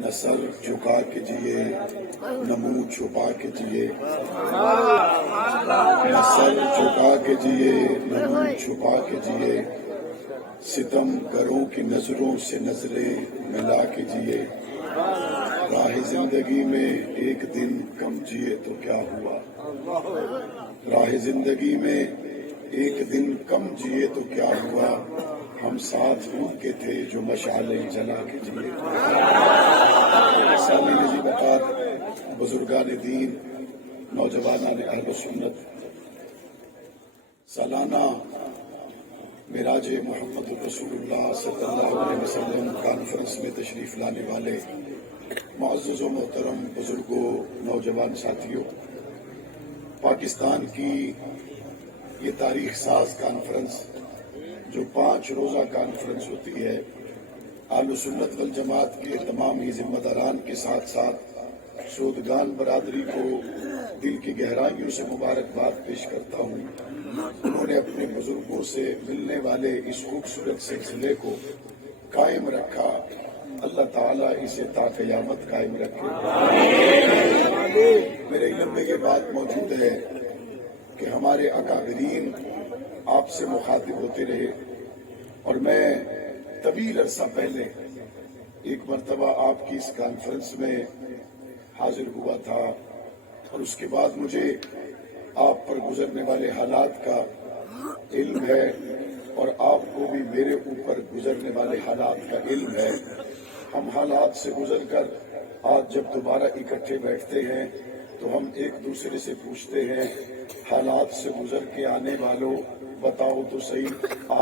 نہ سر جھکا کے جیے نہ منہ چھپا کے جیے، نہ سر جھکا کے جیے نہ منہ چھپا کے جیے، ستم گروں کی نظروں سے نظریں ملا کے جیے، راہ زندگی میں ایک دن کم جیے تو کیا ہوا، راہ زندگی میں ایک دن کم جیے تو کیا ہوا، ہم ساتھ ان کے تھے جو مشعلیں جلا کے جیے۔ سامی نجیب بطار، بزرگان دین، نوجوانان اہل سنت، سالانہ معراج محمد رسول اللہ صلی اللہ علیہ وسلم کانفرنس میں تشریف لانے والے معزز و محترم بزرگوں، نوجوان ساتھیوں، پاکستان کی یہ تاریخ ساز کانفرنس جو 5 روزہ کانفرنس ہوتی ہے، اہل سنت والجماعت کے تمام ہی ذمہ داران کے ساتھ ساتھ سودگان برادری کو دل کی گہرائیوں سے مبارکباد پیش کرتا ہوں۔ انہوں نے اپنے بزرگوں سے ملنے والے اس خوبصورت سلسلے کو قائم رکھا، اللہ تعالیٰ اسے تا قیامت قائم رکھے۔ میرے علم میں یہ بات موجود ہے کہ ہمارے اکابرین آپ سے مخاطب ہوتے رہے، اور میں طویل عرصہ پہلے ایک مرتبہ آپ کی اس کانفرنس میں حاضر ہوا تھا، اور اس کے بعد مجھے آپ پر گزرنے والے حالات کا علم ہے، اور آپ کو بھی میرے اوپر گزرنے والے حالات کا علم ہے۔ ہم حالات سے گزر کر آج جب دوبارہ اکٹھے بیٹھتے ہیں تو ہم ایک دوسرے سے پوچھتے ہیں، حالات سے گزر کے آنے والوں بتاؤ تو صحیح،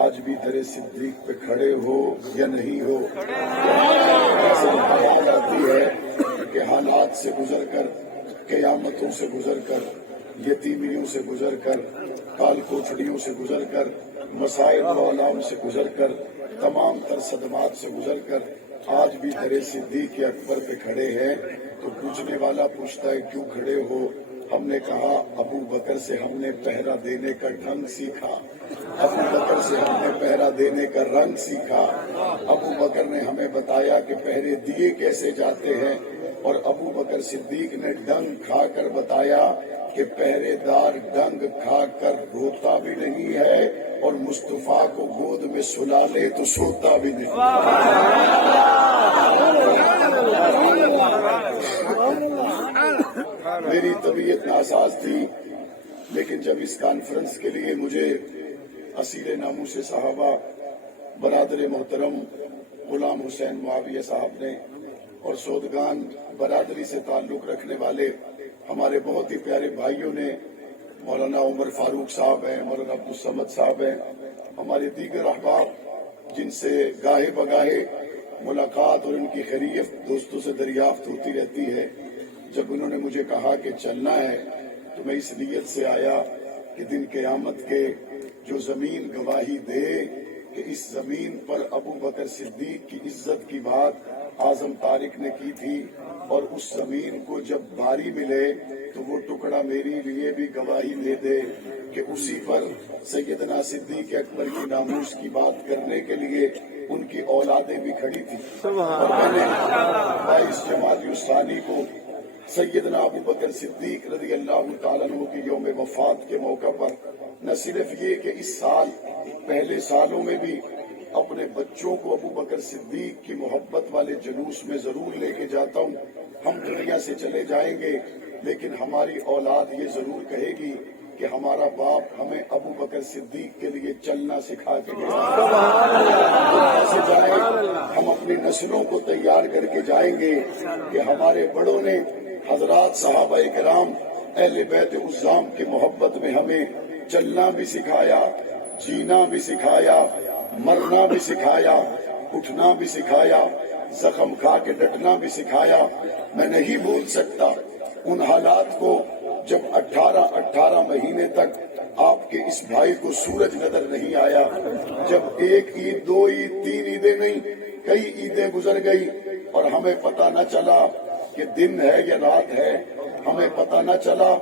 آج بھی در صدیق پہ کھڑے ہو یا نہیں ہو؟ ایسے بات آتی ہے کہ حالات سے گزر کر، قیامتوں سے گزر کر، یتیمیوں سے گزر کر، کال کوچڑیوں سے گزر کر، مسائل و علام سے گزر کر، تمام تر صدمات سے گزر کر آج بھی در صدیق اکبر پہ کھڑے ہیں، تو پوچھنے والا پوچھتا ہے کیوں کھڑے ہو؟ ہم نے کہا ابو بکر سے ہم نے پہرا دینے کا ڈھنگ سیکھا، ابو بکر سے ہم نے پہرا دینے کا رنگ سیکھا، ابو بکر نے ہمیں بتایا کہ پہرے دیے کیسے جاتے ہیں، اور ابو بکر صدیق نے ڈنگ کھا کر بتایا کہ پہرے دار ڈنگ کھا کر روتا بھی نہیں ہے، اور مصطفیٰ کو گود میں سلا لے تو سوتا بھی نہیں۔ میری طبیعت ناساز تھی، لیکن جب اس کانفرنس کے لیے مجھے اسیر ناموس صحابہ برادر محترم غلام حسین معاویہ صاحب نے، اور سودگان برادری سے تعلق رکھنے والے ہمارے بہت ہی پیارے بھائیوں نے، مولانا عمر فاروق صاحب ہیں، مولانا عبدالصمد صاحب ہیں، ہمارے دیگر احباب جن سے گاہے بگاہے ملاقات اور ان کی خیریت دوستوں سے دریافت ہوتی رہتی ہے، جب انہوں نے مجھے کہا کہ چلنا ہے تو میں اس نیت سے آیا کہ دن قیامت کے جو زمین گواہی دے کہ اس زمین پر ابو بکر صدیق کی عزت کی بات اعظم طارق نے کی تھی، اور اس زمین کو جب باری ملے تو وہ ٹکڑا میری لیے بھی گواہی دے دے کہ اسی پر سیدنا صدیق اکبر کی ناموس کی بات کرنے کے لیے ان کی اولادیں بھی کھڑی تھی۔ اور میں نے 22 جمادی الثانی کو سیدنا ابو بکر صدیق رضی اللہ تعالیٰ عنہ کی یوم وفات کے موقع پر نہ صرف یہ کہ اس سال پہلے سالوں میں بھی اپنے بچوں کو ابو بکر صدیق کی محبت والے جلوس میں ضرور لے کے جاتا ہوں، ہم دنیا سے چلے جائیں گے لیکن ہماری اولاد یہ ضرور کہے گی کہ ہمارا باپ ہمیں ابو بکر صدیق کے لیے چلنا سکھا کے گیا۔ ہم اپنی نسلوں کو تیار کر کے جائیں گے کہ ہمارے بڑوں نے حضرات صحابہ کرام اہل بیت عظام کی محبت میں ہمیں چلنا بھی سکھایا، جینا بھی سکھایا، مرنا بھی سکھایا، اٹھنا بھی سکھایا، زخم کھا کے ڈٹنا بھی سکھایا۔ میں نہیں بھول سکتا ان حالات کو جب 18 مہینے تک آپ کے اس بھائی کو سورج نظر نہیں آیا، جب 1 عید 2 عید 3 عیدیں نہیں کئی عیدیں گزر گئی اور ہمیں پتہ نہ چلا کہ دن ہے یا رات ہے، ہمیں پتہ نہ چلا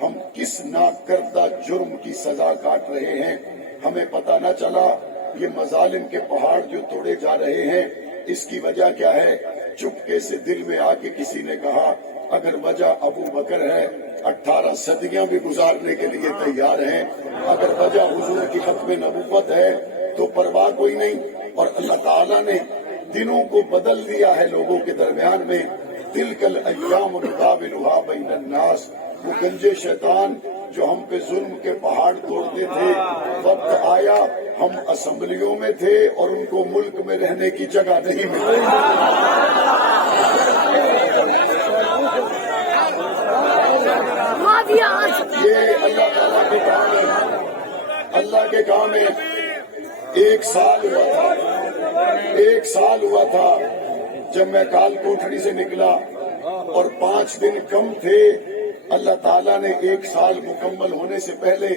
ہم کس ناکردہ جرم کی سزا کاٹ رہے ہیں، ہمیں پتہ نہ چلا یہ مظالم کے پہاڑ جو توڑے جا رہے ہیں اس کی وجہ کیا ہے، چپکے سے دل میں آ کے کسی نے کہا اگر وجہ ابو بکر ہے 18 صدیاں بھی گزارنے کے لیے تیار ہیں، اگر وجہ حضور کی ختم نبوت ہے تو پرواہ کوئی نہیں۔ اور اللہ تعالیٰ نے دنوں کو بدل دیا ہے لوگوں کے درمیان میں، تلک الایام نداولها بین الناس۔ وہ گنجے شیطان جو ہم پہ ظلم کے پہاڑ توڑتے تھے، وقت آیا ہم اسمبلیوں میں تھے اور ان کو ملک میں رہنے کی جگہ نہیں ملی۔ یہ اللہ تعالیٰ کے کام ہے، اللہ کے کام ہے۔ ایک سال ہوا تھا جب میں کال کوٹھڑی سے نکلا اور 5 دن کم تھے، اللہ تعالیٰ نے 1 سال مکمل ہونے سے پہلے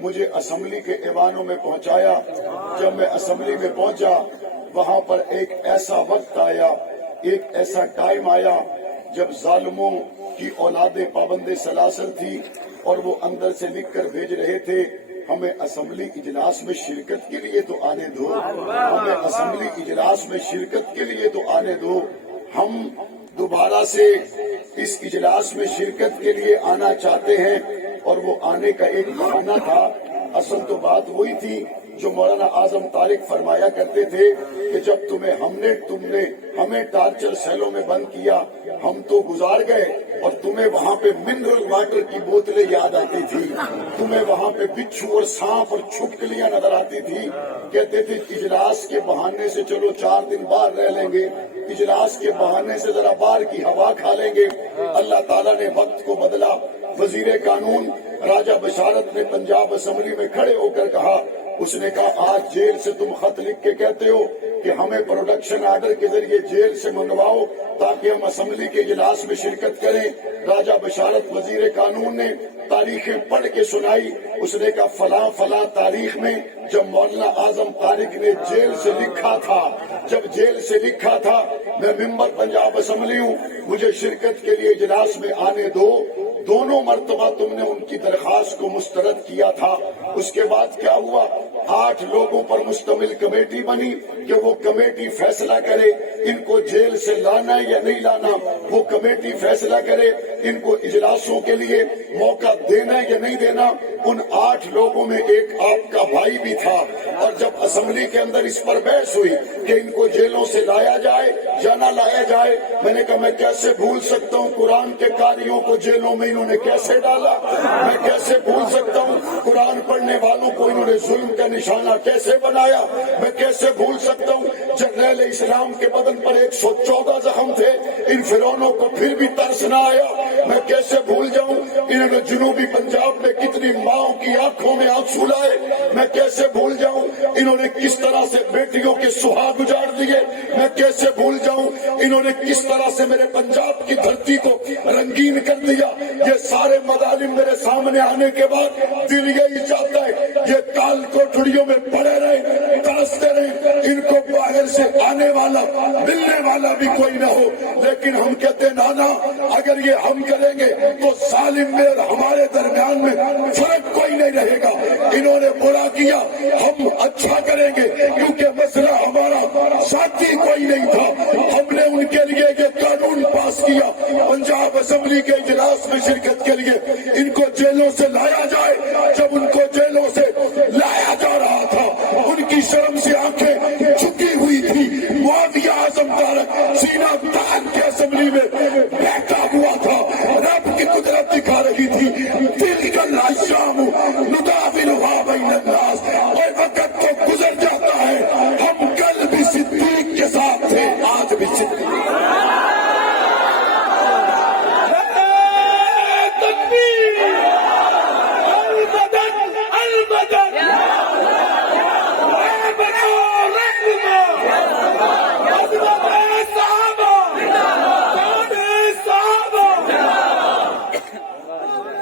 مجھے اسمبلی کے ایوانوں میں پہنچایا۔ جب میں اسمبلی میں پہنچا وہاں پر ایک ایسا وقت آیا، ایک ایسا ٹائم آیا جب ظالموں کی اولادیں پابند سلاسل تھی اور وہ اندر سے لکھ کر بھیج رہے تھے ہمیں اسمبلی اجلاس میں شرکت کے لیے تو آنے دو، ہمیں اسمبلی اجلاس میں شرکت کے لیے تو آنے دو۔ ہم دوبارہ سے اس اجلاس میں شرکت کے لیے آنا چاہتے ہیں، اور وہ آنے کا ایک بہانہ تھا۔ اصل تو بات وہی تھی جو مولانا اعظم طارق فرمایا کرتے تھے کہ جب تم نے ہمیں ٹارچر سیلوں میں بند کیا، ہم تو گزار گئے اور تمہیں وہاں پہ منرل واٹر کی بوتلیں یاد آتی تھی، تمہیں وہاں پہ بچھو اور سانپ اور چھپکلیاں نظر آتی تھی۔ کہتے تھے اجلاس کے بہانے سے چلو 4 دن باہر رہ لیں گے، اجلاس کے بہانے سے ذرا باہر کی ہوا کھا لیں گے۔ اللہ تعالیٰ نے وقت کو بدلا۔ وزیر قانون راجہ بشارت نے پنجاب اسمبلی میں کھڑے ہو کر کہا، اس نے کہا آج جیل سے تم خط لکھ کے کہتے ہو کہ ہمیں پروڈکشن آرڈر کے ذریعے جیل سے منگواؤ تاکہ ہم اسمبلی کے اجلاس میں شرکت کریں۔ راجہ بشارت وزیر قانون نے تاریخیں پڑھ کے سنائی۔ اس نے کہا فلاں فلاں تاریخ میں جب مولانا اعظم طارق نے جیل سے لکھا تھا، جب جیل سے لکھا تھا میں ممبر پنجاب اسمبلی ہوں، مجھے شرکت کے لیے اجلاس میں آنے دو۔ دونوں مرتبہ تم نے ان کی درخواست کو مسترد کیا تھا۔ اس کے بعد کیا ہوا؟ 8 لوگوں پر مشتمل کمیٹی بنی کہ وہ کمیٹی فیصلہ کرے ان کو جیل سے لانا ہے یا نہیں لانا، وہ کمیٹی فیصلہ کرے ان کو اجلاسوں کے لیے موقع دینا ہے یا نہیں دینا۔ ان 8 لوگوں میں ایک آپ کا بھائی بھی تھا، اور جب اسمبلی کے اندر اس پر بحث ہوئی کہ ان کو جیلوں سے لایا جائے یا نہ لایا جائے، میں نے کہا میں کیسے بھول سکتا ہوں قرآن کے قاریوں کو جیلوں میں انہوں نے کیسے ڈالا، میں کیسے بھول سکتا ہوں قرآن پڑھنے والوں کو انہوں نے ظلم کا نشانہ کیسے بنایا، میں کیسے بھول سکتا ہوں جرنیل اسلام کے بدن پر 114 زخم تھے، ان فرعونوں کو پھر بھی ترس نہ آیا، میں کیسے بھول جاؤں انہوں نے جنوبی پنجاب میں کتنی ماؤں کی آنکھوں میں آنسو لائے، میں کیسے بھول جاؤں انہوں نے کس طرح سے بیٹیوں کے سہاگ اجاڑ دیے، میں کیسے بھول جاؤں انہوں نے کس طرح سے میرے پنجاب کی دھرتی کو رنگین کر دیا۔ یہ سارے مظالم میرے سامنے آنے کے بعد دل یہی چاہتا ہے یہ کال کوٹڑیوں میں پڑے رہے، ترستے رہے، ان کو باہر سے آنے والا ملنے والا بھی کوئی نہ ہو۔ لیکن ہم کہتے نانا اگر یہ ہم کریں گے تو ظالم میں اور ہمارے درمیان میں فرق کوئی نہیں رہے گا۔ انہوں نے برا کیا، ہم اچھا کریں گے کیونکہ مسئلہ ہمارا ذاتی کوئی نہیں تھا، ہم نے ان کے لیے یہ قانون پاس کیا پنجاب اسمبلی کے اجلاس میں شرکت کے لیے ان کو جیلوں سے لایا جائے۔ جب ان کو جیلوں سے لایا جا رہا تھا ان کی شرم سے آنکھیں جھکی ہوئی تھی، معاویہ اعظم طارق سینہ تان کے اسمبلی میں بیٹھا ہوا تھا، رب کی قدرت دکھا رہی تھی۔ تلک الایام نداولها بین الناس، اور وقت تو گزر جاتا ہے، ہم کل بھی صدیق کے ساتھ تھے، آج بھی صدیق۔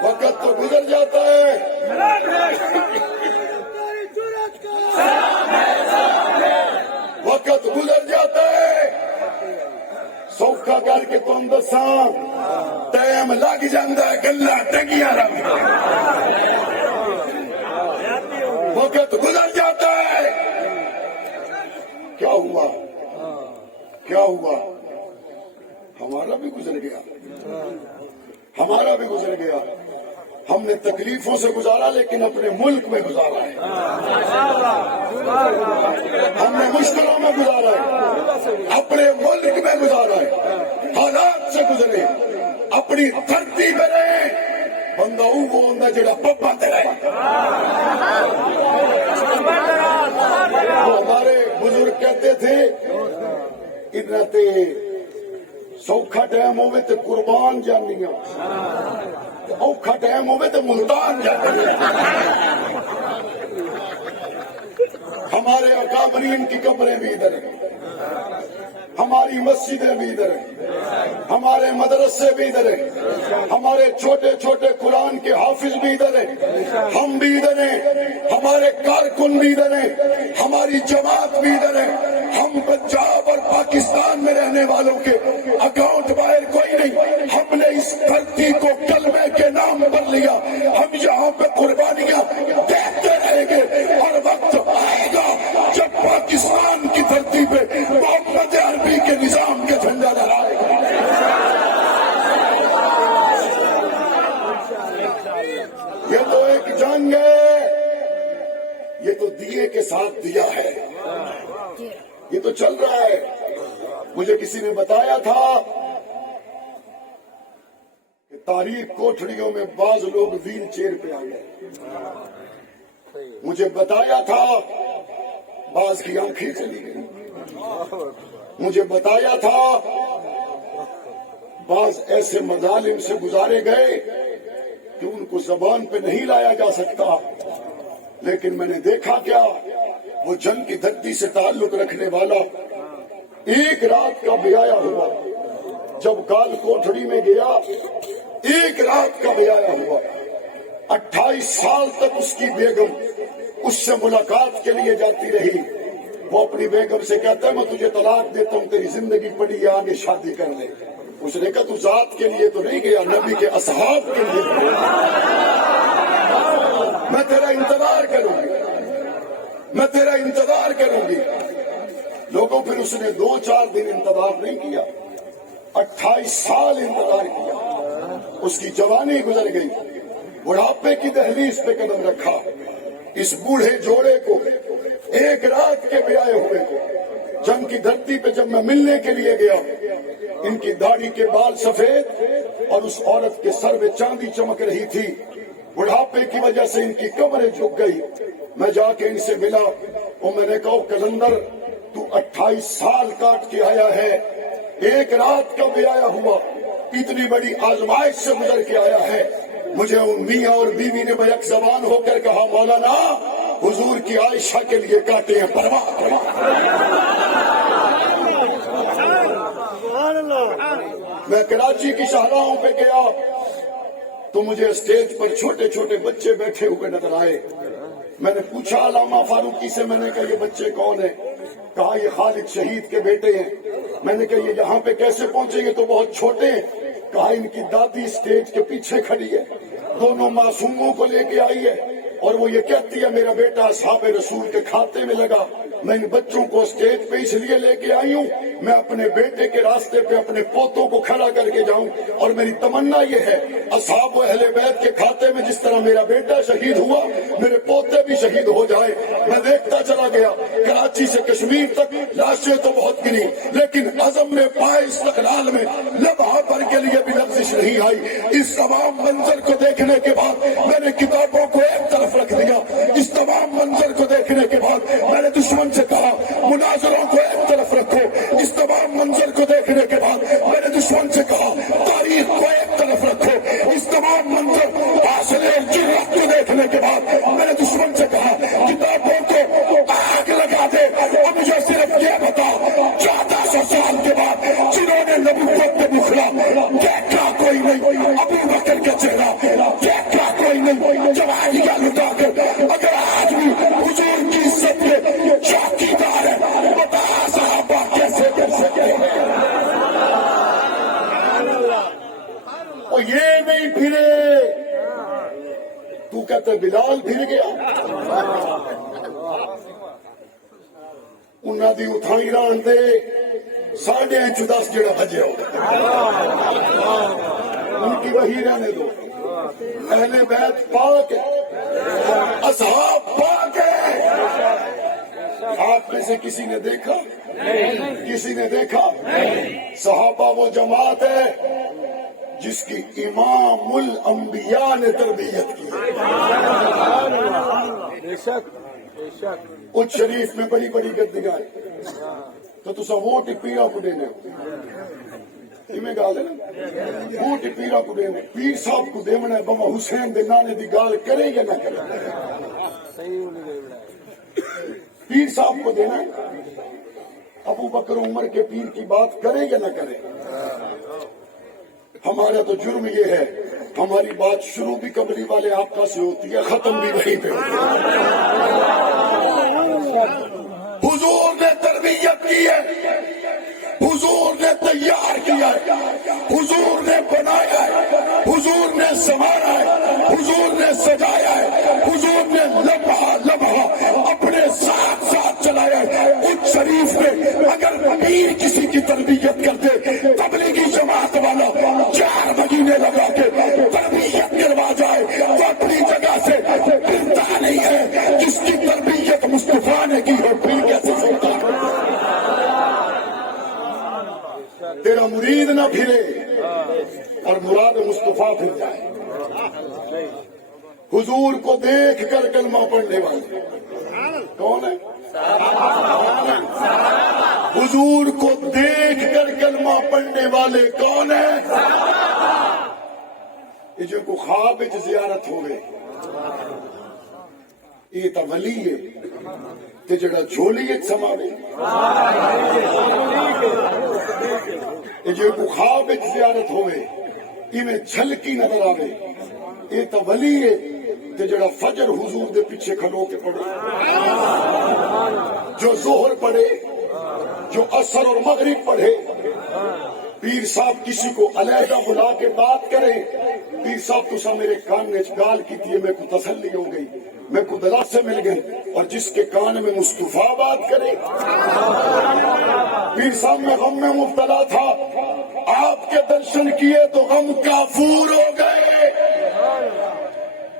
وقت تو گزر جاتا ہے، وقت گزر جاتا ہے، سوکھا کر کے تم دساں ٹائم لگ جاتا ہے، گلا ٹنگیاں رکھ، وقت گزر جاتا ہے۔ کیا ہوا کیا ہوا؟ ہمارا بھی گزر گیا، ہمارا بھی گزر گیا. ہم نے تکلیفوں سے گزارا لیکن اپنے ملک میں گزارا ہے، ہم نے مشکلوں میں گزارا ہے، اپنے ملک میں گزارا ہے، حالات سے گزرے، اپنی دھرتی پہ رہے. بندہ وہ ہوتا جڑا پپا تے رہے. ہمارے بزرگ کہتے تھے اتنا تے سوکھا ٹائم ہوئے تو قربان جانیاں، اوکھا ٹائم ہوئے تو ملتان جانیاں. ہمارے اکابرین کی قبریں بھی ادھر ہیں، ہماری مسجدیں بھی ادھر ہیں، ہمارے مدرسے بھی ادھر ہیں، ہمارے چھوٹے چھوٹے قرآن کے حافظ بھی ادھر ہیں، ہم بھی ادھر ہیں، ہمارے کارکن بھی ادھر ہیں، ہماری جماعت بھی ادھر ہے. ہم پنجاب اور پاکستان میں رہنے والوں کے اکاؤنٹ باہر کوئی نہیں. ہم نے اس دھرتی کو کلمے کے نام پر لیا. ہم یہاں پہ قربانیاں دیتے رہیں گے اور وقت آئے گا جب پاکستان کی دھرتی پہ محمد عربی کے نظام کے جھنڈا لہرائے گا. یہ تو ایک جنگ ہے، یہ تو دیے کے ساتھ دیا ہے، یہ تو چل رہا ہے. مجھے کسی نے بتایا تھا کہ تاریخ کوٹھڑیوں میں بعض لوگ ویل چیئر پہ آ گئے. مجھے بتایا تھا بعض کی آنکھیں چلی گئی. مجھے بتایا تھا بعض ایسے مظالم سے گزارے گئے کہ ان کو زبان پہ نہیں لایا جا سکتا. لیکن میں نے دیکھا کیا، وہ جنگ کی دھرتی سے تعلق رکھنے والا ایک رات کا بیایا ہوا جب کال کوٹھڑی میں گیا، ایک رات کا بیایا ہوا. 28 سال تک اس کی بیگم اس سے ملاقات کے لیے جاتی رہی. وہ اپنی بیگم سے کہتا ہے میں تجھے طلاق دیتا ہوں، تیری زندگی پڑی ہے، آگے شادی کر لے. اس نے کہا تو ذات کے لیے تو نہیں گیا، نبی کے اصحاب کے لیے میں تیرا انتظار کروں گی، میں تیرا انتظار کروں گی. لوگوں پھر اس نے 2-4 دن انتظار نہیں کیا، 28 سال انتظار کیا. اس کی جوانی گزر گئی، بڑھاپے کی دہلیز پہ قدم رکھا. اس بوڑھے جوڑے کو، ایک رات کے بیائے ہوئے کو، جنگ کی دھرتی پہ جب میں ملنے کے لیے گیا، ان کی داڑھی کے بال سفید اور اس عورت کے سر میں چاندی چمک رہی تھی. بڑھاپے کی وجہ سے ان کی کمریں جھک گئی. میں جا کے ان سے ملا اور میں نے کہا کلندر تو 28 سال کاٹ کے آیا ہے، ایک رات کا بھی آیا ہوا، اتنی بڑی آزمائش سے گزر کے آیا ہے. مجھے ان میاں اور بیوی نے بیک زبان ہو کر کہا مولانا حضور کی عائشہ کے لیے کاٹے ہیں پرواہ. میں کراچی کی شاہراہوں پہ گیا تو مجھے اسٹیج پر چھوٹے چھوٹے بچے بیٹھے ہوئے نظر آئے. میں نے پوچھا علامہ فاروقی سے، میں نے کہا یہ بچے کون ہیں؟ کہا یہ خالد شہید کے بیٹے ہیں. میں نے کہا یہ یہاں پہ کیسے پہنچے؟ یہ تو بہت چھوٹے ہیں. کہا ان کی دادی اسٹیج کے پیچھے کھڑی ہے، دونوں معصوموں کو لے کے آئی ہے اور وہ یہ کہتی ہے میرا بیٹا اصحاب رسول کے کھاتے میں لگا. میں ان بچوں کو اسٹیج پہ اس لیے لے کے آئی ہوں میں اپنے بیٹے کے راستے پہ اپنے پوتوں کو کھڑا کر کے جاؤں، اور میری تمنا یہ ہے اصحاب و اہل بیت کے کھاتے میں جس طرح میرا بیٹا شہید ہوا میرے پوتے بھی شہید ہو جائے. میں دیکھتا چلا گیا کراچی سے کشمیر تک لاشیں تو بہت گری، لیکن عزم میں پائے استقلال میں لمحہ بھر کے لیے بھی لفزش نہیں آئی. اس تمام منظر کو دیکھنے کے بعد میں نے کتابوں کو ایک طرف رکھ دیا. اس تمام منظر کو دیکھنے کے بعد میں نے دشمن سے کہا مناظروں کو ایک طرف رکھو. اس تمام منظر کو دیکھنے کے بعد میں نے دشمن سے کہا تاریخ کو ایک طرف رکھو. اس تمام منظر حاصل جرأت کو دیکھنے کے بعد میں نے دشمن سے کہا کتابوں کو آگ لگا دے اور مجھے صرف یہ بتا 1400 سال کے بعد جنہوں نے نبوت کے بخلا دیکھا کوئی نہیں، ابو بکر کا چہرہ دیکھا کوئی نہیں، جوانیاں لٹا کر اگر آج بھی حضور کی عزت کے چوکیدار ہے بتا صحابہ کیسے کر سکے. اور یہ نہیں پھرے تو کہتے بلال پھر گیا. انہاں دی اتھائی ران دے 10:10 جڑا بجے ہو ان کی وہی رہنے دو. اہل بیت پاک ہے، اصحاب پاک ہے. آپ میں سے کسی نے دیکھا؟ کسی نے دیکھا؟ صحابہ وہ جماعت ہے جس کی امام الانبیاء نے تربیت کی. اچ شریف میں بڑی بڑی گدیاں تو تصا ووٹ پیرا کو دینے گال ہے نا، ووٹ پیرا کو دینے، پیر صاحب کو دیونا ہے بابا حسین دے نانے دی گال کرے یا نہ کرے؟ پیر صاحب کو دینا ہے، ابو بکر عمر کے پیر کی بات کرے یا نہ کرے؟ ہمارا تو جرم یہ ہے ہماری بات شروع بھی قبری والے آقا سے ہوتی ہے، ختم بھی وہیں پہ ہوتی ہے. حضور نے تربیت کی ہے، حضور نے تیار کیا ہے، حضور نے بنایا ہے، حضور نے سنوارا ہے، حضور نے سجایا ہے، حضور نے لمحہ لمحہ اپنے ساتھ ساتھ چلایا ہے. اس شریف میں اگر پیر کسی کی تربیت کرتے، تبلیغی جماعت والا 4 مہینے لگا کے تربیت کروا جائے تو اپنی جگہ سے پھرتا نہیں ہے. جس کی تربیت مصطفیٰ نے کی ہو پھر کیسے سکتا؟ تیرا مرید نہ پھرے اور مراد مصطفیٰ پھر جائے. حضور کو دیکھ کر کلمہ پڑھنے والے کون ہے؟ حضور کو دیکھ کر کلمہ پڑھنے والے کون ہیں؟ یہ جو کو خواب وچ زیارت ہوئے یہ تو ولی ہے تے جڑا جھولی وچ سماوے. یہ جو کو خواب وچ زیارت ہوئے ایویں جھلکی نظر آوے یہ تو ولی ہے تے جڑا فجر حضور دے پیچھے کھلو کے پڑھے، جو ظہر پڑھے، جو عصر اور مغرب پڑھے. پیر صاحب کسی کو علیحدہ بلا کے بات کرے، پیر صاحب تو میرے کان میں گال کی تھی، میں کو تسلی ہو گئی، میں کو دلاسے مل گئی. اور جس کے کان میں مصطفیٰ بات کرے، پیر صاحب میں غم میں مبتلا تھا، آپ کے درشن کیے تو غم کافور ہو گئے.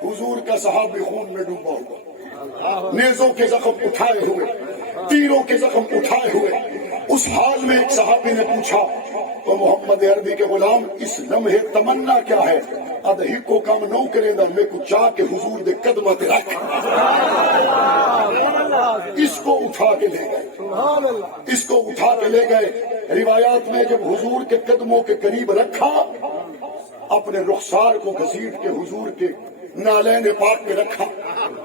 حضور کا صحابی خون میں ڈوبا ہوا، نیزوں کے زخم اٹھائے ہوئے، تیروں کے زخم اٹھائے ہوئے. اس حال میں ایک صحابی نے پوچھا تو محمد عربی کے غلام اس لمحے تمنا کیا ہے؟ ادہی کو کام نو کرے دا میں کو چاہ کے حضور دے قدمہ تے رکھ. اس کو اٹھا کے لے گئے، اس کو اٹھا کے لے گئے. روایات میں جب حضور کے قدموں کے قریب رکھا، اپنے رخسار کو گھسیٹ کے حضور کے نالین پاک میں رکھا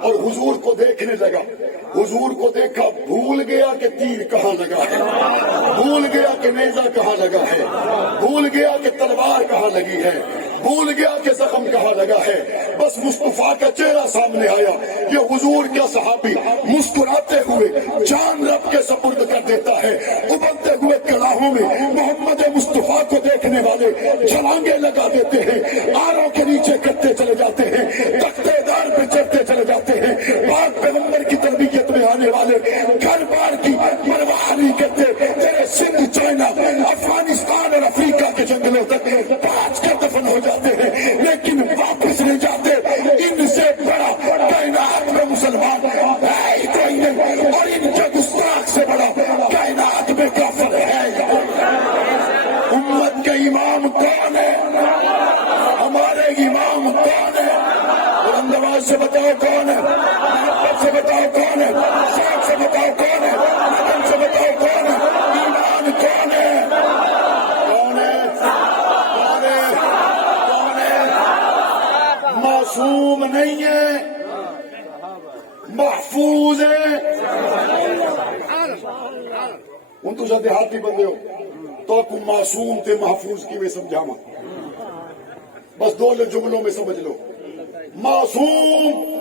اور حضور کو دیکھنے لگا. حضور کو دیکھا، بھول گیا کہ تیر کہاں لگا ہے، بھول گیا کہ نیزہ کہاں لگا ہے، بھول گیا کہ تلوار کہاں لگی ہے، بھول گیا کہ زخم کہاں لگا ہے. بس مصطفیٰ کا چہرہ سامنے آیا. یہ حضور کا صحابی مسکراتے ہوئے جان رب کے سپرد کر دیتا ہے. ابلتے ہوئے کلاہوں میں محمد مصطفیٰ کو دیکھنے والے چھلانگے لگا دیتے ہیں، آروں کے نیچے کرتے چلے جاتے ہیں، تختے دار پہ چڑھتے چلے جاتے ہیں. پاک پیغمبر کی تربیت میں آنے والے گھر بار کی پرواہ نہیں کرتے. تیرے سندھ، چائنا، افغانستان اور افریقہ کے جنگلوں تک پانچ کر دفن ہو جاتے ہیں لیکن واپس نہیں جاتے. ان سے بڑا کائنات میں مسلمان ہے ہی کوئی نہیں، اور ان کے گستاخ سے بڑا کائنات میں کافر ہے. امت کا امام کون ہے؟ ہمارے امام کون ہے؟ بلند آواز سے بتاؤ کون ہے؟ سے بتاؤ کون ہے؟ شاید سے بتاؤ کون ہے؟ مدن سے بتاؤ کون ہے؟ ایمان کون ہے؟ کون ہے؟ کون ہے؟ کون ہے؟ معصوم نہیں ہے، محفوظ ہے. ان تو دیہاتی بندے ہو تو آپ کو معصوم تے محفوظ کی میں سمجھاوا، بس 2 جملوں میں سمجھ لو. معصوم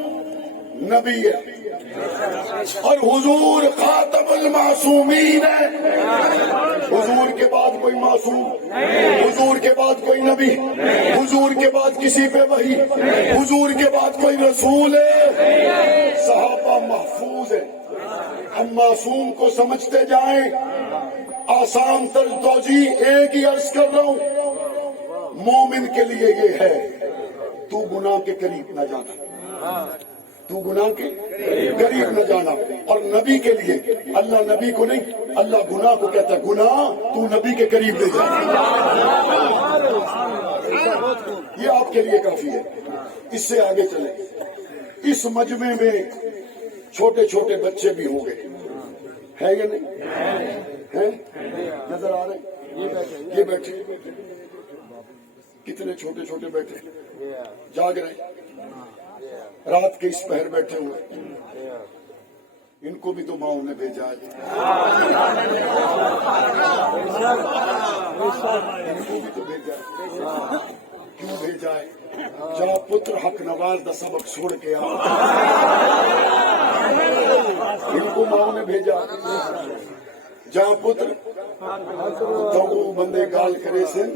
نبی ہے اور حضور خاتم المعصومین ہے. حضور کے بعد کوئی معصوم، حضور کے بعد کوئی نبی، حضور کے بعد کسی پہ وحی، حضور کے بعد کوئی رسول ہے. صحابہ محفوظ ہے. ہم معصوم کو سمجھتے جائیں، آسان تر توجیہ ایک ہی عرض کر رہا ہوں، مومن کے لیے یہ ہے، تو گناہ کے قریب نہ جانا، تو گناہ کے قریب نہ جانا۔ اور نبی کے لیے، اللہ نبی کو نہیں، اللہ گناہ کو کہتا ہے گناہ تو نبی کے قریب لے جانا، یہ آپ کے لیے کافی ہے۔ اس سے آگے چلیں، اس مجمع میں چھوٹے چھوٹے بچے بھی ہوں گے، ہے یا نہیں ہے؟ نظر آ رہے ہیں؟ یہ بیٹھے کتنے چھوٹے چھوٹے بیٹھے، جاگ رہے، رات کے اس پہر بیٹھے ہوئے، ان کو بھی تو ماں نے بھیجا ہے، ان کو بھی تو بھیجا ہے، کیوں بھیجا ہے؟ جا پتر حق نواز دا سبق چھوڑ کے آ، ان کو ماں نے بھیجا، جا پتر تو بندے گال کرے سن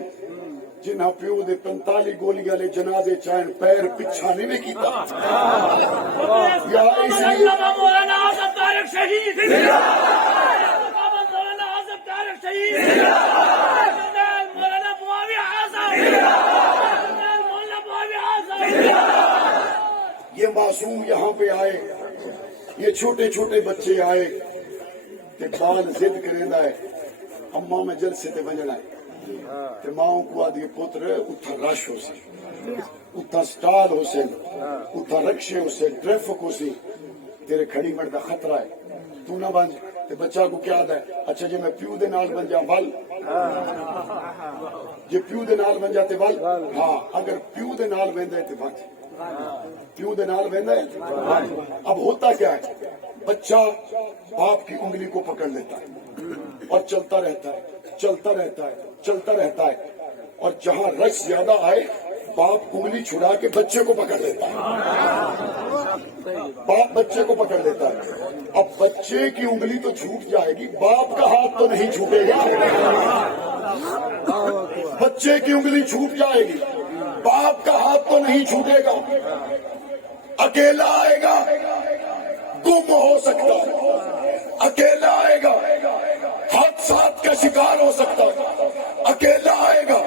جنہاں پیو دے 45 گولی والے جنازے چاہن پیر پچھا نہیں کیتا، یا اس لیے یہ معصوم یہاں پہ آئے، یہ چھوٹے چھوٹے بچے آئے کہ بال ضد کریندا ہے، اماں میں جلسے تے بجنا ہے، تے ماں کو آدھی پتر اتھا رش ہو سی، اتھا سٹال ہو سی، اتھا رکشے ہو سی، ٹریفک ہو سی، تیرے کھڑی مرد دا خطرہ ہے، تو نہ بن۔ تے بچہ کو کیا ہے؟ اچھا جی میں پیو دے نال بن جا بل، جی پیو دے نال بن جاتے بل، ہاں اگر پیو دے نال بن جائے تے بچ، پیو دے نال بن جائے۔ اب ہوتا کیا ہے؟ بچہ باپ کی انگلی کو پکڑ لیتا ہے اور چلتا رہتا ہے، چلتا رہتا ہے، چلتا رہتا ہے، اور جہاں رش زیادہ آئے باپ انگلی چھڑا کے بچے کو پکڑ لیتا ہے، باپ بچے کو پکڑ لیتا ہے۔ اب بچے کی انگلی تو چھوٹ جائے گی، باپ کا ہاتھ تو نہیں چھوٹے گا، بچے کی انگلی چھوٹ جائے گی، باپ کا ہاتھ تو نہیں چھوٹے گا، اکیلا آئے گا گم ہو سکتا ہے، اکیلا آئے گا حادثات کا شکار ہو سکتا ہے، اکیلا آئے گا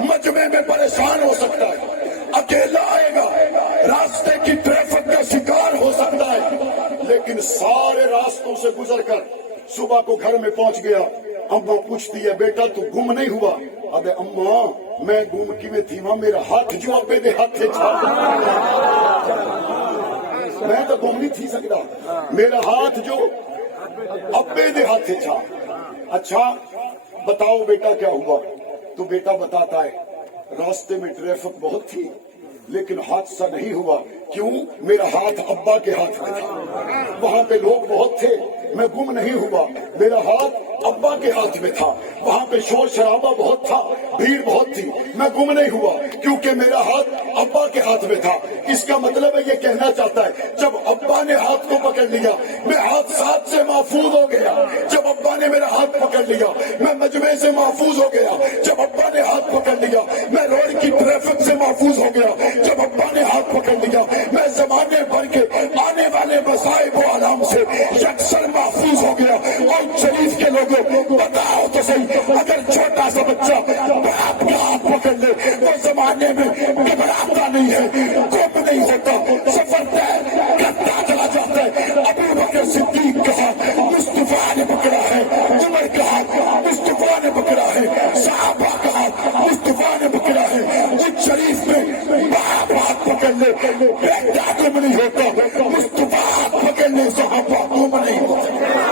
مجمع میں پریشان ہو سکتا ہے، اکیلا آئے گا راستے کی ٹریفک کا شکار ہو سکتا ہے، لیکن سارے راستوں سے گزر کر صبح کو گھر میں پہنچ گیا۔ اماں پوچھتی ہے بیٹا تو گم نہیں ہوا؟ ابے اماں میں گم کی میں تھی ماں، میرا ہاتھ جو ابے دے ہاتھ چھا، میں تو گم نہیں تھی سکتا، میرا ہاتھ جو ابے دے ہاتھ چھا۔ اچھا بتاؤ بیٹا کیا ہوا؟ تو بیٹا بتاتا ہے راستے میں ٹریفک بہت تھی لیکن حادثہ نہیں ہوا، کیوں؟ میرا ہاتھ ابا کے ہاتھ میں تھا، وہاں پہ لوگ بہت تھے، میں گم نہیں ہوا، میرا ہاتھ ابا کے ہاتھ میں تھا، وہاں پہ شور شرابہ بہت تھا، بھیڑ بہت تھی، میں گم نہیں ہوا کیونکہ میرا ہاتھ ابا کے ہاتھ میں تھا۔ اس کا مطلب ہے یہ کہنا چاہتا ہے جب ابا نے ہاتھ کو پکڑ لیا میں حادثات سے محفوظ ہو گیا، جب ابا نے میرا ہاتھ پکڑ لیا میں مجمع سے محفوظ ہو گیا، جب ابا نے ہاتھ پکڑ لیا میں روڈ کی ٹریفک سے محفوظ ہو گیا، جب ابا نے ہاتھ پکڑ لیا میں زمانے بھر کے آنے والے مصائب و آلام سے یکسر محفوظ ہو گیا۔ اور شریف کے لوگوں بتاؤ تو صحیح، اگر چھوٹا سا بچہ باپ کا ہاتھ پکڑ لے وہ زمانے میں گھبراتا نہیں ہے، گم نہیں ہوتا، سفر طے کرتا چلا جاتا ہے۔ ابو بکر صدیق کا ہاتھ مصطفیٰ نے پکڑا ہے، عمر کا ہاتھ مصطفیٰ نے پکڑا ہے، صحابہ کا ہاتھ مصطفیٰ نے پکڑا ہے۔ ان شریف میں باپ ہاتھ پکڑ لے بیٹا گم نہیں ہوتا، مصطفیٰ ہاتھ پکڑ لے صحابہ گم نہیں ہوتا۔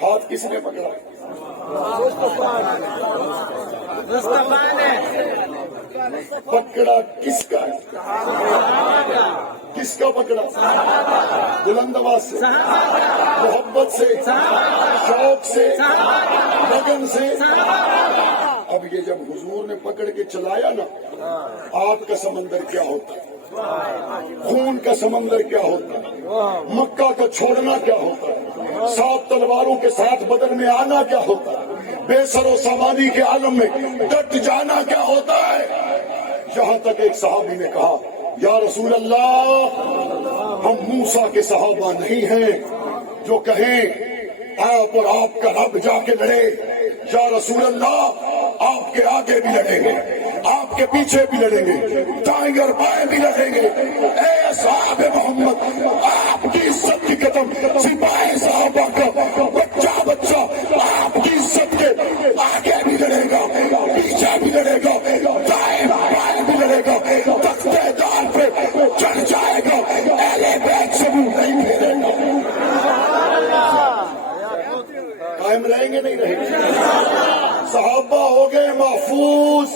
ہاتھ کس نے پکڑا؟ پکڑا کس کا؟ کس کا پکڑا؟ بلند آواز سے، محبت سے، شوق سے، لگن سے۔ اب یہ جب حضور نے پکڑ کے چلایا نا، آگ کا سمندر کیا ہوتا ہے، خون کا سمندر کیا ہوتا ہے، مکہ کا چھوڑنا کیا ہوتا ہے، 7 تلواروں کے ساتھ بدر میں آنا کیا ہوتا ہے، بے سر و سامانی کے عالم میں ڈٹ جانا کیا ہوتا ہے. یہاں تک ایک صحابی نے کہا یا رسول اللہ ہم موسیٰ کے صحابہ نہیں ہیں جو کہیں آپ اور آپ کا رب جا کے لڑے. یا رسول اللہ آپ کے آگے بھی لڑیں گے, آپ کے پیچھے بھی لڑیں گے, دائیں اور بائیں بھی لڑیں گے. اے صحاب محمد آپ کی عزت کی قدم سپاہی صحابہ کا بچہ آپ کی عزت کے آگے بھی لڑے گا, پیچھے بھی لڑے گا, دائیں بائیں بھی لڑے گا, تختے دار پہ چڑھ جائے گا, اہل بیت سے منہ نہیں پھیرے گا. قائم رہیں گے نہیں رہیں گے؟ صحابہ ہو گئے محفوظ.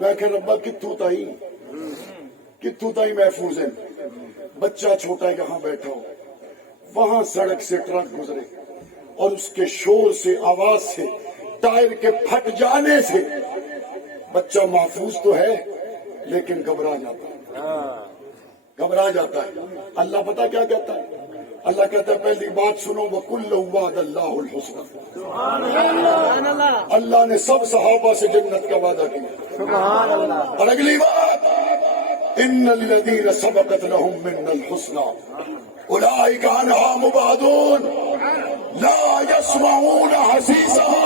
میں کہ ربا کتوں تائی محفوظ ہے. بچہ چھوٹا یہاں بیٹھا ہو, وہاں سڑک سے ٹرک گزرے اور اس کے شور سے, آواز سے, ٹائر کے پھٹ جانے سے بچہ محفوظ تو ہے لیکن گھبرا جاتا ہے. اللہ پتہ کیا کہتا ہے؟ اللہ کہتا ہے پہلی بات سنو وَكُلًّا وَعَدَ اللَّهُ الْحُسْنَى. اللہ نے سب صحابہ سے جنت کا وعدہ کیا. اور اگلی بات إِنَّ الَّذِينَ سَبَقَتْ لَهُم مِّنَّا الْحُسْنَى أُولَٰئِكَ عَنْهَا مُبْعَدُونَ لَا يَسْمَعُونَ حَسِيسَهَا.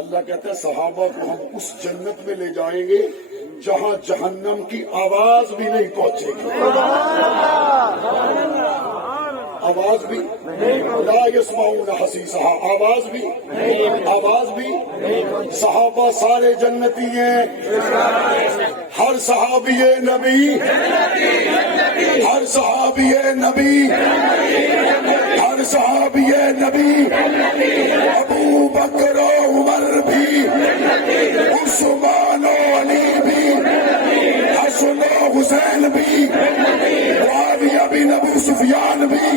اللہ کہتا ہے صحابہ کو ہم اس جنت میں لے جائیں گے جہاں جہنم کی آواز بھی نہیں پہنچے گی. آواز بھی لا يسمعون حسیسها, آواز بھی. صحابہ سارے جنتی ہیں. ہر صحابی نبی, ہر صحابی نبی, ہر صحابی نبی. ابو بکر و عمر بھی, عثمان و علی بھی, حسن و حسین بھی, معاویہ بن ابو سفیان بھی.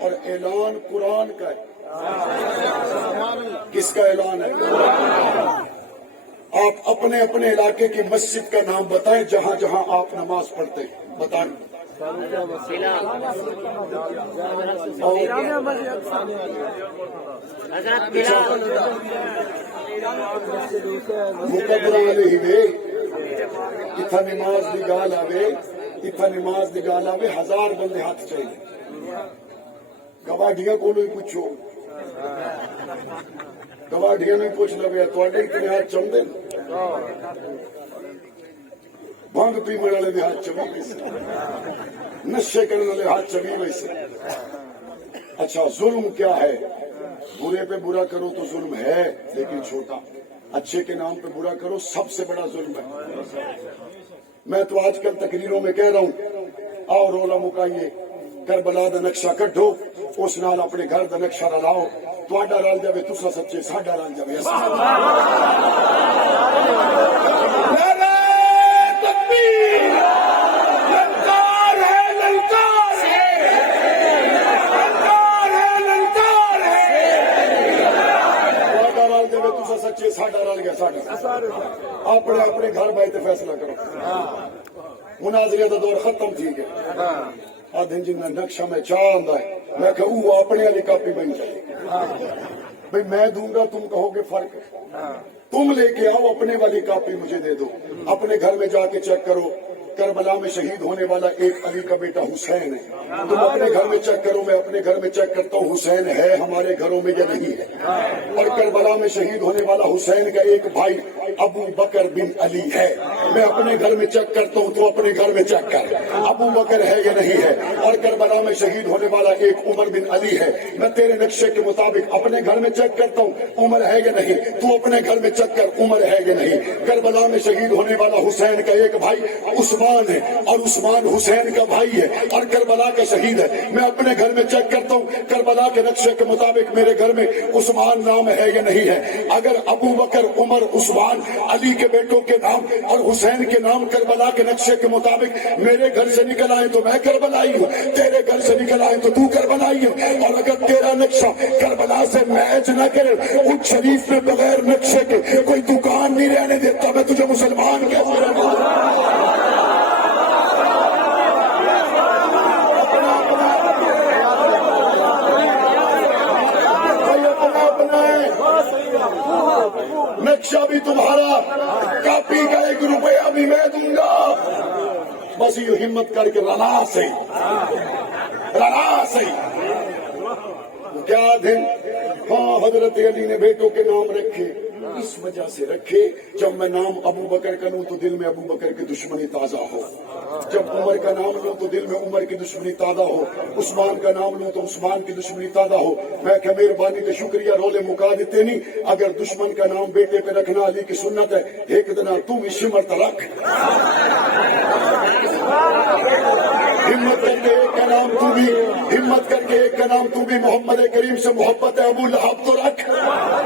اور اعلان قرآن کا ہے. کس کا اعلان ہے؟ آپ اپنے اپنے علاقے کی مسجد کا نام بتائیں جہاں جہاں آپ نماز پڑھتے ہیں, بتائیں. اتنا نماز دی گال آوے 1000 بندے ہاتھ چاہیے. گواڈیاں کو پوچھو, گواڈیاں نے پوچھ لو تے اتنے ہاتھ چاہتے بھنگ پیمن والے بھی ہاتھ چوی ویسے, نشے کرنے والے ہاتھ چوی ویسے. اچھا ظلم کیا ہے؟ برے پہ برا کرو تو ظلم ہے لیکن چھوٹا. اچھے کے نام پہ برا کرو سب سے بڑا ظلم ہے. میں تو آج کل تقریروں میں کہہ رہا ہوں آؤ رولا مکائیے, کربلا دا نقشہ کڈو, اس نال اپنے گھر دا نقشہ رلاؤ, تہاڈا رل جاوے تسا سچے, ساڈا رل جاوے. سچے ساڈا رل گیا, ساڈا اپنے اپنے گھر بیٹھ فیصلہ کرو. مناظرے کا دور ختم تھی گیا. آدھے جن نقشہ میں چاہ آندا ہے, میں کہ وہ اپنے والی کاپی بن جائے. بھئی میں دوں گا, تم کہو گے فرق ہے. تم لے کے آؤ اپنے والی کاپی مجھے دے دو. اپنے گھر میں جا کے چیک کرو, کربلا میں شہید ہونے والا ایک علی کا بیٹا حسین ہے. تم اپنے گھر میں چیک کرو, میں اپنے گھر میں چیک کرتا ہوں حسین ہے ہمارے گھروں میں یا نہیں ہے. اور کربلا میں شہید ہونے والا حسین کا ایک بھائی ابو بکر بن علی ہے. میں اپنے گھر میں چیک کرتا ہوں, تو اپنے گھر میں چیک کر ابو بکر ہے یا نہیں ہے. اور کربلا میں شہید ہونے والا ایک عمر بن علی ہے. میں تیرے نقشے کے مطابق اپنے گھر میں چیک کرتا ہوں عمر ہے یا نہیں, تو اپنے گھر میں چیک کر عمر ہے یا نہیں. کربلا میں شہید ہونے والا حسین کا ایک بھائی عثمان ہے, اور عثمان حسین کا بھائی ہے اور کربلا کا شہید ہے. میں اپنے گھر میں چیک کرتا ہوں کربلا کے نقشے کے مطابق میرے گھر میں عثمان نام ہے یا نہیں ہے. اگر ابو بکر, عمر, عثمان, علی کے بیٹوں کے نام اور حسین کے نام کربلا کے نقشے کے مطابق میرے گھر سے نکل آئے تو میں کربلائی ہوں, تیرے گھر سے نکل آئے تو تو کربلائی ہے. اور اگر تیرا نقشہ کربلا سے میچ نہ کرے, اٹھ شریف میں بغیر نقشے کے کوئی دکان نہیں رہنے دیتا. میں تجھے مسلمان کیسے رہنے دیتا؟ نقشہ بھی تمہارا، کاپی کا 1 روپیہ بھی میں دوں گا، بس یہ ہمت کر کے رلا سے کیا دن۔ ہاں حضرت علی نے بیٹوں کے نام رکھے، اس وجہ سے رکھے جب میں نام ابو بکر کا لوں تو دل میں ابو بکر کی دشمنی تازہ ہو، جب عمر کا نام لوں تو دل میں عمر کی دشمنی تازہ ہو، عثمان کا نام لوں تو عثمان کی دشمنی تازہ ہو۔ میں کہ مہربانی کا شکریہ رولے مکا دیتے نہیں، اگر دشمن کا نام بیٹے پہ رکھنا علی کی سنت ہے، ایک دن تو بھی شمرت رکھ، ہمت کر کے ایک کا نام تو بھی، ہمت کر کے ایک کا نام تو بھی محمد کریم سے محبت ہے ابو لہب تو رکھ،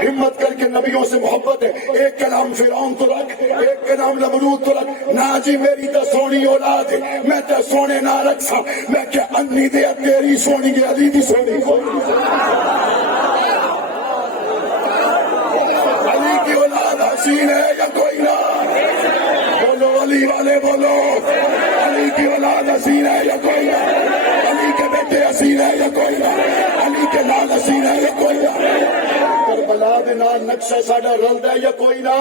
ہمت کر کے نبیوں سے محبت ہے ایک کا نام فرعون تو رکھ، ایک کا نام نمرود تو رکھ۔ نہ جی میری تو سونی اولاد ہے، میں تو سونے نہ رکھ سا، میں کیا انی دے تیری سونی گے علی دی سونی کو، علی کی اولاد حسین ہے یا کوئی نہ، بولو علی والے بولو، علی کی اولاد حسین ہے یا کوئی نہ، علی کے بیٹے حسین ہے یا کوئی نہ، علی کے لال حسین ہے یا کوئی نہ۔ کربلا دے نال نقشہ ساڈا رلدا ہے یا کوئی نہ،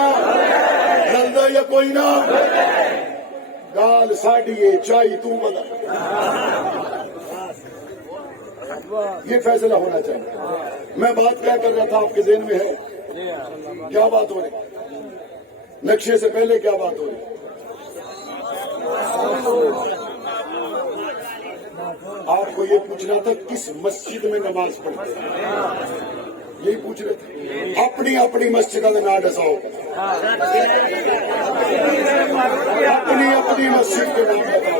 رلدا یا کوئی نہ، گال ساڈی ہے چاہی تو بدل، یہ فیصلہ ہونا چاہیے۔ میں بات کیا کر رہا تھا آپ کے ذہن میں ہے؟ کیا بات ہو رہی؟ نقشے سے پہلے کیا بات ہو رہی؟ آپ کو یہ پوچھنا تھا کس مسجد میں نماز پڑھتے ہیں، یہی پوچھ رہے تھے۔ اپنی اپنی مسجد کا نام ڈساؤ، اپنی اپنی مسجد کے نام بتاؤ۔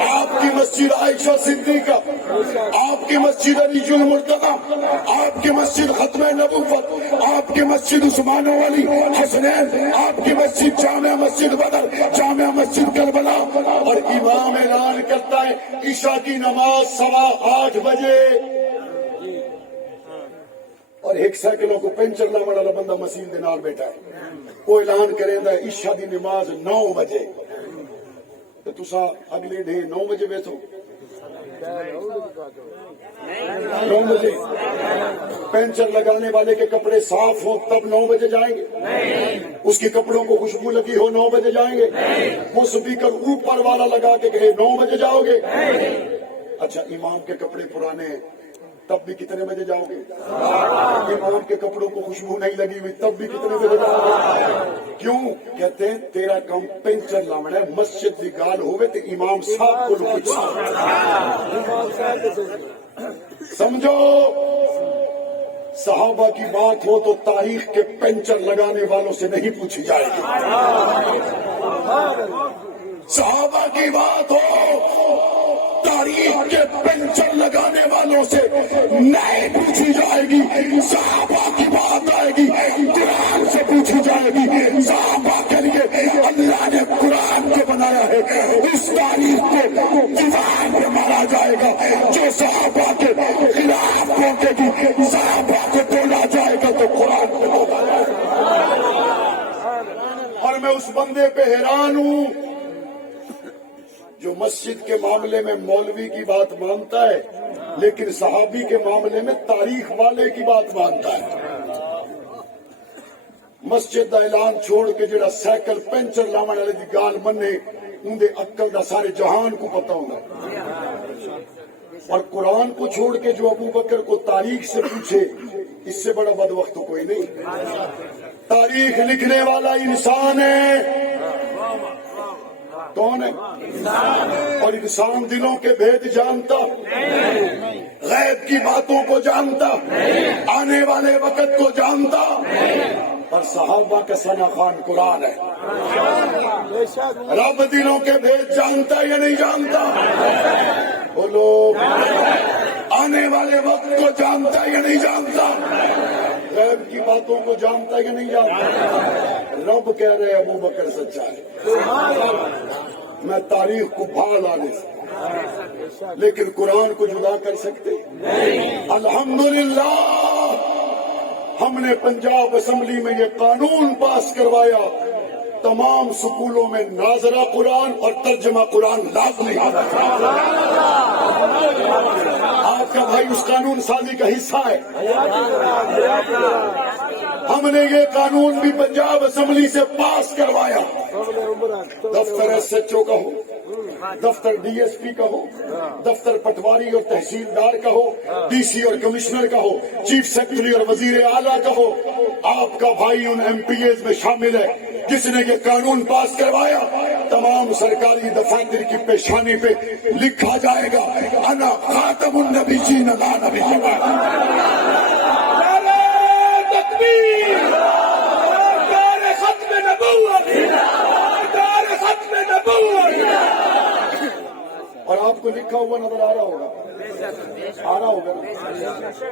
آپ کی مسجد عائشہ صدیقہ، آپ کی مسجد علی المرتضی، آپ کی مسجد ختم نبوت، آپ کی مسجد عثمان ولی حسنین، آپ کی مسجد جامع مسجد بدر، جامع مسجد کربلا، اور امام اعلان کرتا ہے عشاء کی نماز 8:15 بجے، اور ایک سائیکلوں کو پینچر لاؤن والا بندہ مسیح دے نال بیٹھا ہے، وہ اعلان کرے عشاء دی نماز 9 بجے، تو تسا اگلے ڈے 9 بجے بیٹھو، 9 بجے پینچر لگانے والے کے کپڑے صاف ہو تب 9 بجے جائیں گے، اس کے کپڑوں کو خوشبو لگی ہو 9 بجے جائیں گے، وہ سپیکر اوپر والا لگا کے کہے 9 بجے جاؤ گے۔ اچھا امام کے کپڑے پرانے ہیں تب بھی کتنے بجے جاؤ گے؟ امام کے کپڑوں کو خوشبو نہیں لگی ہوئی تب بھی کتنے بجے جاؤ گے؟ کیوں؟ کہتے ہیں تیرا کام پینچر لاونا ہے، مسجد دی گال ہوئے تو امام صاحب کو پوچھ سمجھو، صحابہ کی بات ہو تو تاریخ کے پینچر لگانے والوں سے نہیں پوچھی جائے گی، صحابہ کی بات ہو تاریخ کے پینچر لگانے والوں سے نہیں پوچھی جائے گی، صحابہ کی بات آئے گی قرآن سے پوچھی جائے گی۔ صحابہ کے لیے اللہ نے قرآن کو بنایا ہے، اس تاریخ کو دیوار پہ مارا جائے گا، جو صحابہ کے خلاف پہنچے گی، صحابہ کو توڑا جائے گا تو قرآن کو توڑا جائے گا۔ اور میں اس بندے پہ حیران ہوں جو مسجد کے معاملے میں مولوی کی بات مانتا ہے لیکن صحابی کے معاملے میں تاریخ والے کی بات مانتا ہے۔ مسجد دا اعلان چھوڑ کے جڑا سائیکل پینچر لاون والے دی گال منے اون دے عقل دا سارے جہان کو پتہ ہوگا، اور قرآن کو چھوڑ کے جو ابو بکر کو تاریخ سے پوچھے اس سے بڑا بد وقت کوئی نہیں۔ تاریخ لکھنے والا انسان ہے، کون ہے؟ اور انسان دلوں کے بھید جانتا، غیب کی باتوں کو جانتا، آنے والے وقت کو جانتا، اور صحابہ کا ثنا خوان قرآن ہے۔ رب دلوں کے بھید جانتا یا نہیں جانتا؟ بولو، آنے والے وقت کو جانتا یا نہیں جانتا؟ غیب کی باتوں کو جانتا یا نہیں جانتا؟ رب کہہ رہے ابو بکر سچا ہے، میں تاریخ کو بھال آنے سے لیکن قرآن کو جدا کر سکتے؟ الحمدللہ ہم نے پنجاب اسمبلی میں یہ قانون پاس کروایا، تمام سکولوں میں ناظرہ قرآن اور ترجمہ قرآن لازمی ہونا چاہیے۔ آپ کا بھائی اس قانون سازی کا حصہ ہے. ہم نے یہ قانون بھی پنجاب اسمبلی سے پاس کروایا. دفتر ایس ایچ او کا ہو, دفتر ڈی ایس پی کا ہو, دفتر پٹواری اور تحصیلدار کا ہو, ڈی سی اور کمشنر کا ہو, چیف سیکرٹری اور وزیر اعلیٰ کا ہو, آپ کا بھائی ان ایم پی ایز میں شامل ہے جس نے یہ قانون پاس کروایا. تمام سرکاری دفاتر کی پیشانی پہ لکھا جائے گا انا خاتم النبیین لا نبی بعد. اور آپ کو لکھا ہوا نظر آ رہا ہوگا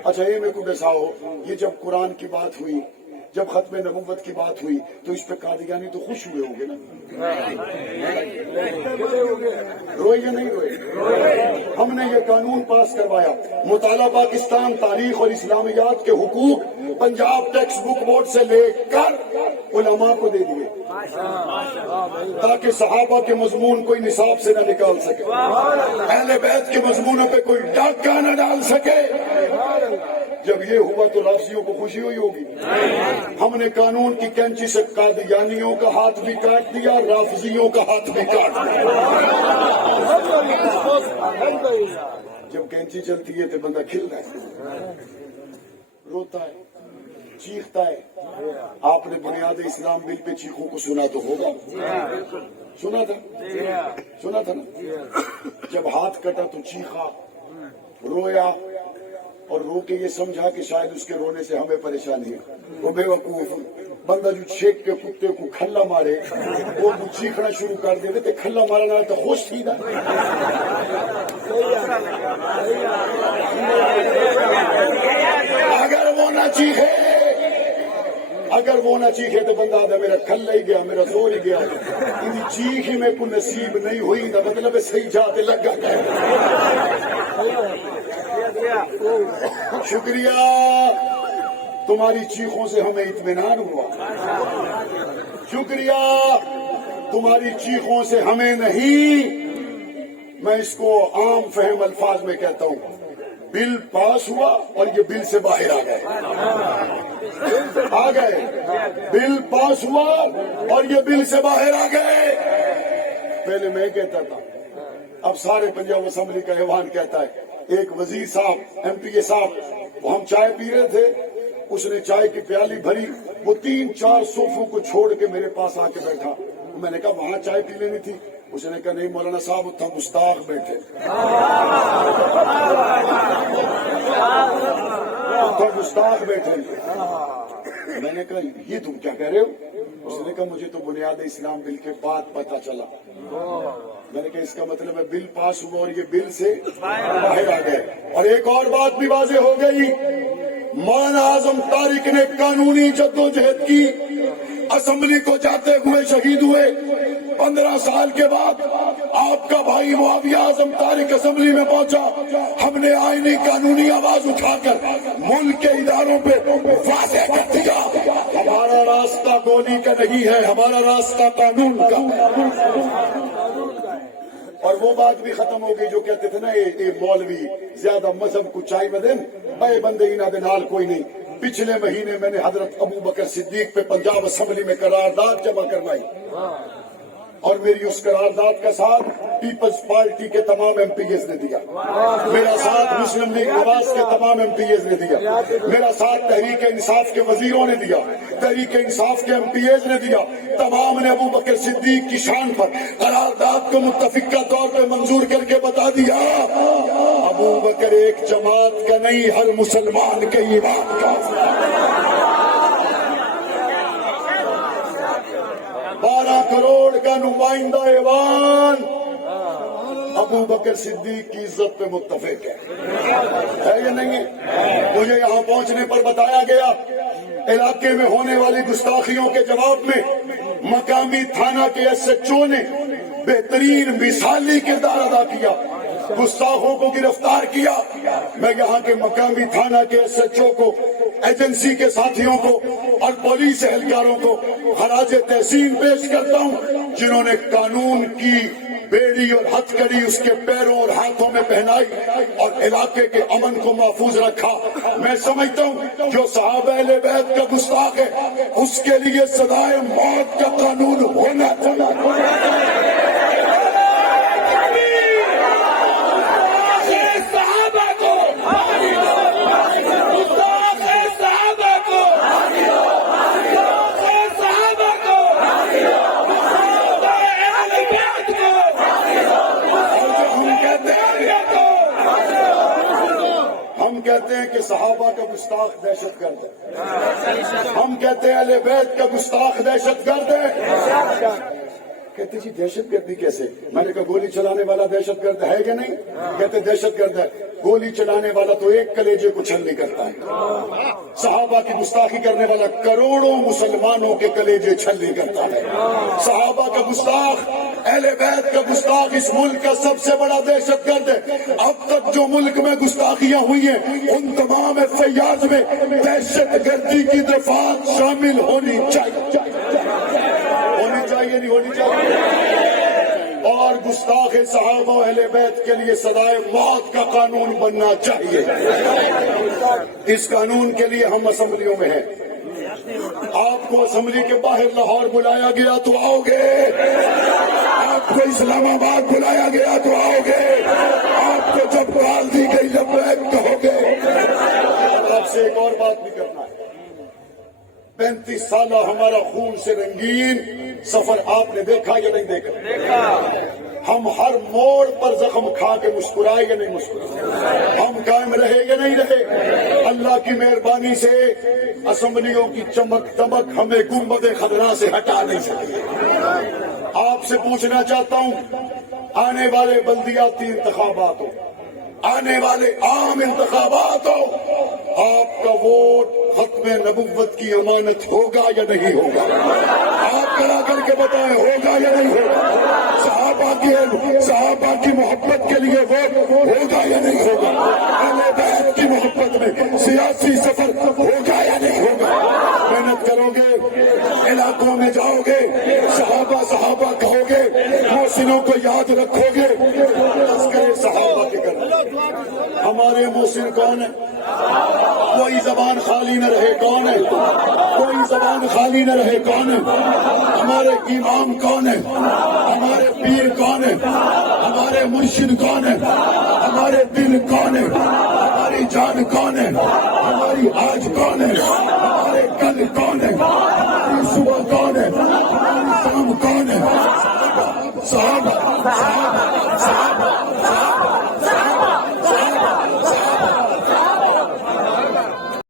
اچھا یہ میرے کو بساؤ, یہ جب قرآن کی بات ہوئی, جب ختم نبوت کی بات ہوئی تو اس پہ قادیانی تو خوش ہوئے ہوں گے نا, روئے یا نہیں روئے؟ ہم نے یہ قانون پاس کروایا. مطالعہ پاکستان تاریخ اور اسلامیات کے حقوق پنجاب ٹیکسٹ بک بورڈ سے لے کر علماء کو دے دیے تاکہ صحابہ کے مضمون کوئی نصاب سے نہ نکال سکے, اہل بیت کے مضمونوں پہ کوئی ڈاکہ نہ ڈال سکے. جب یہ ہوا تو رافضیوں کو خوشی ہوئی ہوگی. ہم نے قانون کی کینچی سے قادیانیوں کا ہاتھ بھی کاٹ دیا, رافضیوں کا ہاتھ بھی کاٹ دیا. جب کینچی چلتی ہے تو بندہ کھلتا ہے, روتا ہے, چیختا ہے. آپ نے بنیاد اسلام بل پہ چیخوں کو سنا تو ہوگا, سنا تھا نا. جب ہاتھ کٹا تو چیخا, رویا, اور رو کے یہ سمجھا کہ شاید اس کے رونے سے ہمیں پریشانی ہے. وہ بے وقوف بندہ جو چھیک کے کتے کو کھلا مارے وہ چیخنا شروع کر دے تو کھلا مارنا تو خوش تھی نا. اگر وہ نہ چیخے تو بندہ آدھا میرا کھلا ہی گیا, میرا زور ہی گیا, ان چیخ ہی میں کو نصیب نہیں ہوئی نا, مطلب صحیح جاتے لگا کہ شکریہ تمہاری چیخوں سے ہمیں اطمینان ہوا, شکریہ تمہاری چیخوں سے ہمیں نہیں. میں اس کو عام فہم الفاظ میں کہتا ہوں, بل پاس ہوا اور یہ بل سے باہر آ گئے, بل پاس ہوا اور یہ بل سے باہر آ گئے. پہلے میں کہتا تھا, اب سارے پنجاب اسمبلی کا ایوان کہتا ہے. ایک وزیر صاحب ایم پی اے صاحب, وہ ہم چائے پی رہے تھے, اس نے چائے کی پیالی بھری, وہ 3-4 صوفوں کو چھوڑ کے میرے پاس آ کے بیٹھا. میں نے کہا وہاں چائے پی لینی تھی. اس نے کہا نہیں مولانا صاحب اتنا گستاخ بیٹھے, اتنا گستاخ بیٹھے. میں نے کہا یہ تم کیا کہہ رہے ہو؟ اس نے کہا مجھے تو بنیاد اسلام بل کے بعد پتہ چلا. میں نے کہا اس کا مطلب ہے بل پاس ہوا اور یہ بل سے باہر آ گئے. اور ایک اور بات بھی واضح ہو گئی, مولانا اعظم طارق نے قانونی جدوجہد کی, اسمبلی کو جاتے ہوئے شہید ہوئے. 15 سال کے بعد آپ کا بھائی معاویہ اعظم طارق اسمبلی میں پہنچا. ہم نے آئینی قانونی آواز اٹھا کر ملک کے اداروں پہ واضح کر دیا ہمارا راستہ گولی کا نہیں ہے, ہمارا راستہ قانون کا. اور وہ بات بھی ختم ہو گئی جو کہتے تھے نا یہ مولوی زیادہ مذہب کو چائی بدن بے بندے انہ دے نال کوئی نہیں. پچھلے مہینے میں نے حضرت ابو بکر صدیق پہ پنجاب اسمبلی میں قرارداد جمع کروائی, اور میری اس قرارداد کا ساتھ پیپلز پارٹی کے تمام ایم پی ایز نے دیا, میرا ساتھ مسلم لیگ نواز کے تمام ایم پی ایز نے دیا, میرا ساتھ تحریک انصاف کے وزیروں نے دیا, تحریک انصاف کے ایم پی ایز نے دیا. تمام نے ابو بکر صدیق کی شان پر قرارداد کو متفقہ طور پہ منظور کر کے بتا دیا ابو بکر ایک جماعت کا نہیں, ہر مسلمان کے ایمان کا. 12 کروڑ کا نمائندہ ایوان ابو بکر صدیق کی عزت پہ متفق ہے یا نہیں ہے؟ مجھے یہاں پہنچنے پر بتایا گیا علاقے میں ہونے والی گستاخیوں کے جواب میں مقامی تھانہ کے ایس ایچ او نے بہترین مثالی کردار ادا کیا, گستاخوں کو گرفتار کیا. میں یہاں کے مقامی تھانہ کے ایس ایچ او کو, ایجنسی کے ساتھیوں کو اور پولیس اہلکاروں کو خراج تحسین پیش کرتا ہوں جنہوں نے قانون کی بیڑی اور ہتھکڑی اس کے پیروں اور ہاتھوں میں پہنائی اور علاقے کے امن کو محفوظ رکھا. میں سمجھتا ہوں جو صحابہ اہل بیت کا گستاخ ہے اس کے لیے سزائے موت کا قانون ہونا کہتے ہیں کہ صحابہ کا گستاخ دہشت گرد ہے. ہم کہتے ہیں اہل بیت کا گستاخ دہشت گرد ہے. کہتے جی دہشت گردی کیسے؟ میں نے کہا گولی چلانے والا دہشت گرد ہے کہ نہیں؟ کہتے دہشت گرد ہے. گولی چلانے والا تو ایک کلیجے کو چھلنی کرتا ہے. صحابہ کی گستاخی کرنے والا کروڑوں مسلمانوں کے کلیجے چھلنی کرتا ہے. صحابہ کا گستاخ، اہل بیت کا گستاخ اس ملک کا سب سے بڑا دہشت گرد ہے. اب تک جو ملک میں گستاخیاں ہوئی ہیں ان تمام FIRs میں دہشت گردی کی دفعات شامل ہونی چاہیے نہیں ہونی چاہیے. اور گستاخ صحابہ و اہل بیت کے لیے سزائے موت کا قانون بننا چاہیے. اس قانون کے لیے ہم اسمبلیوں میں ہیں. آپ کو اسمبلی کے باہر لاہور بلایا گیا تو آؤ گے. آپ کو اسلام آباد بلایا گیا تو آؤ گے. آپ کو جب کال دی گئی لبیک کہو گے. آپ سے ایک اور بات بھی کرنا ہے. 35 سالہ ہمارا خون سے رنگین سفر آپ نے دیکھا یا نہیں دیکھا؟ ہم ہر موڑ پر زخم کھا کے مسکرائے یا نہیں مسکرائے؟ ہم قائم رہے یا نہیں رہے؟ اللہ کی مہربانی سے اسمبلیوں کی چمک دمک ہمیں گنبد خضرا سے ہٹا نہیں سکتی. آپ سے پوچھنا چاہتا ہوں آنے والے بلدیاتی انتخابات ہو، آنے والے عام انتخابات ہو، آپ کا ووٹ ختم نبوت کی امانت ہوگا یا نہیں ہوگا؟ آپ کھڑا کر کے بتائیں ہوگا یا نہیں ہوگا؟ صحابہ کی محبت کے لیے ووٹ ہوگا یا نہیں ہوگا؟ اہل بیت کی محبت میں سیاسی سفر ہوگا یا نہیں ہوگا؟ محنت کرو گے، علاقوں میں جاؤ گے، صحابہ کہو گے، محسنوں کو یاد رکھو گے. تذکرے صحابہ کے کرو. ہمارے محسن کون ہے؟ کوئی زبان خالی نہ رہے. کون ہے؟ کوئی زبان خالی نہ رہے. کون ہے؟ ہمارے امام کون ہے؟ ہمارے پیر کون ہے؟ ہمارے مرشد کون ہے؟ ہمارے دل کون ہے؟ ہماری جان کون ہے؟ ہماری آج کون ہے؟ ہمارے کل کون ہے؟ ہماری صبح کون ہے؟ ہماری شام کون ہے؟ صحابہ